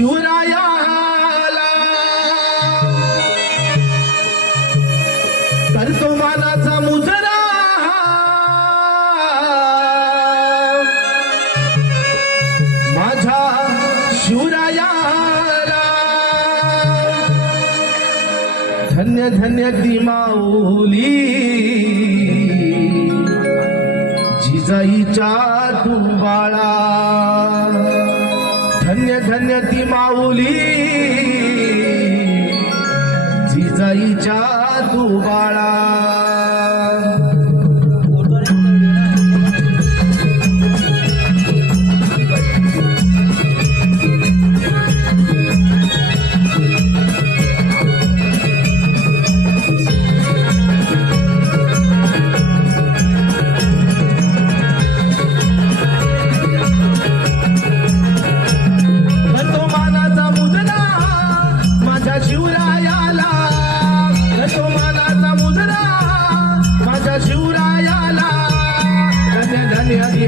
शिवरायाला. करतो मानाचा मुजरा. माझ्या शिवरायाला. धन्य धन्य ती माऊली जिजाईच्या तुंबाळा धन्य धन्य ती माऊली.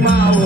धन्य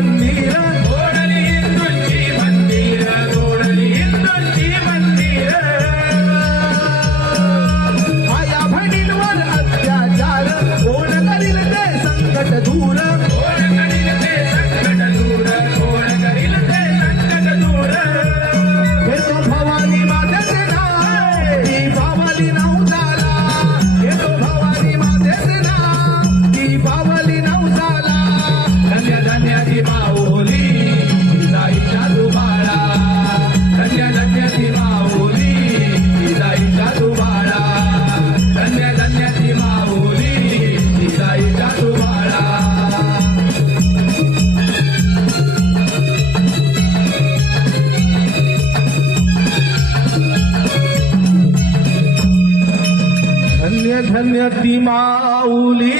venir धन्य धन्य ती माऊली